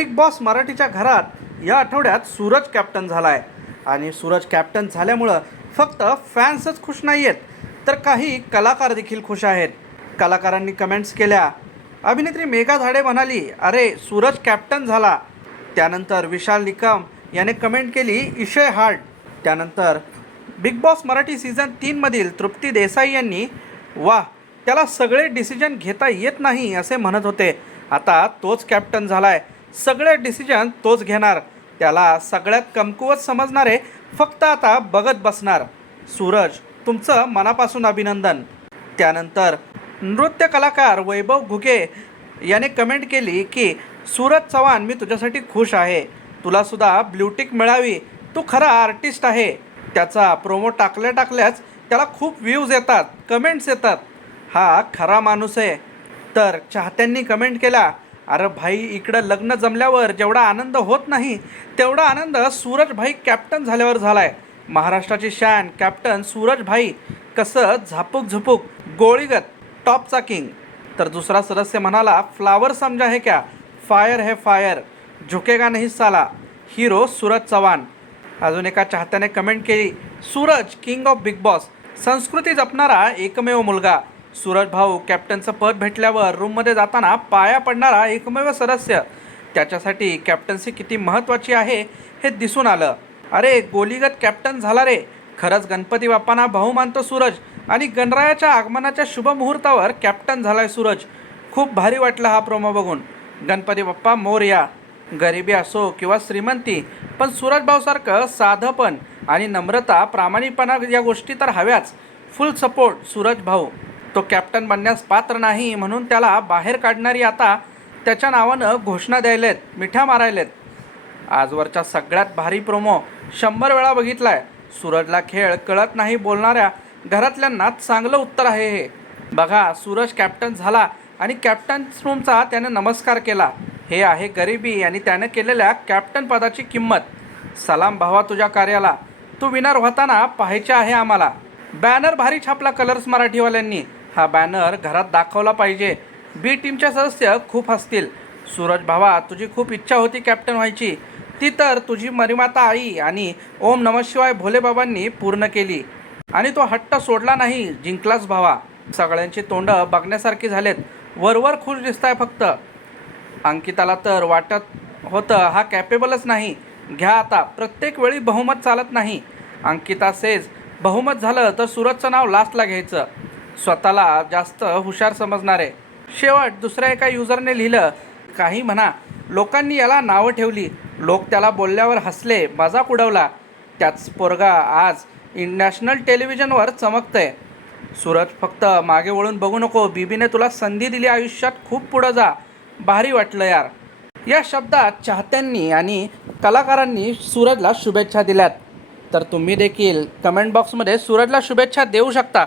Big boss मराठीच्या घरात या आठवड्यात सूरज कॅप्टन झाला आहे आणि सूरज कॅप्टन झाल्यामुळं फक्त फॅन्सच खुश नाही आहेत तर काही कलाकार देखील खुश आहेत. कलाकारांनी कमेंट्स केल्या. अभिनेत्री मेघा झाडे म्हणाली अरे सूरज कॅप्टन झाला. त्यानंतर विशाल निकम याने कमेंट केली इशय हार्ट त्यानंतर बिग बॉस मराठी सीझन तीनमधील तृप्ती देसाई यांनी वाह त्याला सगळे डिसिजन घेता येत नाही असे म्हणत होते. आता तोच कॅप्टन झाला आहे सगळे डिसिजन तोच घेणार. त्याला सगळ्यात कमकुवत समजणारे फक्त आता बघत बसणार. सूरज तुमचं मनापासून अभिनंदन. त्यानंतर नृत्य कलाकार वैभव घुगे याने कमेंट केली की सूरज चव्हाण मी तुझ्यासाठी खुश आहे. तुलासुद्धा ब्ल्यूटिक मिळावी. तू खरा आर्टिस्ट आहे. त्याचा प्रोमो टाकल्या टाकल्याच त्याला खूप व्ह्यूज येतात कमेंट्स येतात. हा खरा माणूस आहे. तर चाहत्यांनी कमेंट केला अरे भाई इकडं लग्न जमल्यावर जेवढा आनंद होत नाही तेवढा आनंद सूरज भाई कॅप्टन झाल्यावर झाला आहे महाराष्ट्राची शान कॅप्टन सूरज भाई कसं झापूक झुपूक गोळीगत टॉपचा किंग तर दुसरा सदस्य म्हणाला फ्लावर समजा हे क्या? फायर हे फायर झुकेगा नाही साला. हिरो सूरज चव्हाण. अजून एका चाहत्याने कमेंट केली Suraj king of Bigg Boss संस्कृती जपणारा एकमेव मुलगा. सूरज भाऊ कॅप्टनचं पद भेटल्यावर रूममध्ये जाताना पाया पडणारा एकमेव सदस्य. त्याच्यासाठी कॅप्टन्सी किती महत्त्वाची आहे हे दिसून आलं. अरे गोलीगत कॅप्टन झाला रे. खरंच गणपती बाप्पांना भाऊ मानतो सूरज. आणि गणरायाच्या आगमनाच्या शुभमुहूर्तावर कॅप्टन झालाय सूरज. खूप भारी वाटलं हा प्रोमो बघून. गणपती बाप्पा मोरया गरिबी असो किंवा श्रीमंती पण सूरज भाऊसारखं साधंपण आणि नम्रता प्रामाणिकपणा या गोष्टी तर हव्याच. फुल सपोर्ट सूरज भाऊ. तो कॅप्टन बनण्यास पात्र नाही म्हणून त्याला बाहेर काढणारी आता त्याच्या नावानं घोषणा द्यायलेत मिठ्या मारायलेत. आजवरच्या सगळ्यात भारी प्रोमो शंभर वेळा बघितलाय. सूरजला खेळ कळत नाही बोलणाऱ्या घरातल्यांनाच चांगलं उत्तर आहे हे. बघा सूरज कॅप्टन झाला आणि कॅप्टन रूमचा त्याने नमस्कार केला. हे आहे गरिबी आणि त्याने केलेल्या कॅप्टन पदाची किंमत. सलाम भावा तुझ्या कार्याला. तू विनर होताना पाहायचे आहे आम्हाला. बॅनर भारी छापला कलर्स मराठीवाल्यांनी. हा बॅनर घरात दाखवला पाहिजे. बी टीमचे सदस्य खूप हसतील. सूरज भावा तुझी खूप इच्छा होती कॅप्टन व्हायची. ती तर तुझी मरिमाता आई आणि ओम नमशिवाय भोलेबाबांनी पूर्ण केली. आणि तो हट्ट सोडला नाही जिंकलाच भावा. सगळ्यांची तोंड बघण्यासारखी झालेत. वरवर खुश आहे फक्त. अंकिताला तर वाटत होतं हा कॅपेबलच नाही. घ्या आता प्रत्येक वेळी बहुमत चालत नाही. अंकिता सेज बहुमत झालं तर सूरजचं नाव लास्टला घ्यायचं. स्वतःला जास्त हुशार समजणारे. शेवट दुसऱ्या एका युजरने लिहिलं काही म्हणा लोकांनी याला नावं ठेवली. लोक त्याला बोलल्यावर हसले मजाक उडवला. त्याच पोरगा आज इंटरनॅशनल टेलिव्हिजनवर चमकतंय. सूरज फक्त मागे वळून बघू नको. बीबीने तुला संधी दिली आयुष्यात खूप पुढं जा. भारी वाटलं यार. या शब्दात चाहत्यांनी आणि कलाकारांनी सूरजला शुभेच्छा दिल्यात. तर तुम्ही देखील कमेंट बॉक्समध्ये सूरजला शुभेच्छा देऊ शकता.